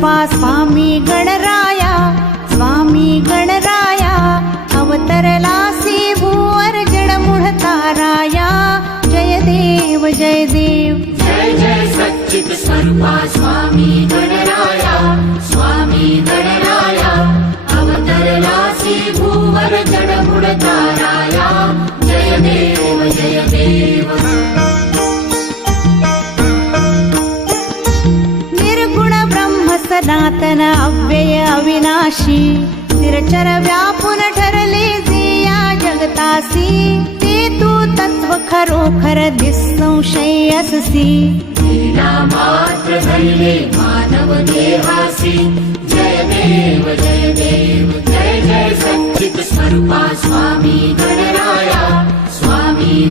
स्वरूपा स्वामी गणराया, स्वामी गणराया अवतरलासी भूवर जडमूळ ताराया। जय देव जय देव, जय जय सच्चित स्वरूपा स्वामी गणराया, स्वामी गणराया अवतरलासी भूवर जडमूळ ताराया। जय देव जय देव, निर्गुण ब्रह्म सनातन अव्यय अविनाशी, निरचर व्यापून ठरले जे या जगतासी। ते तू तत्व खरोखर निसंशय अससी, लीला मात्र धरले मानव देहासी। जय देव जय देव, जय जय सच्चित स्वरूपा स्वामी गणराया, स्वामी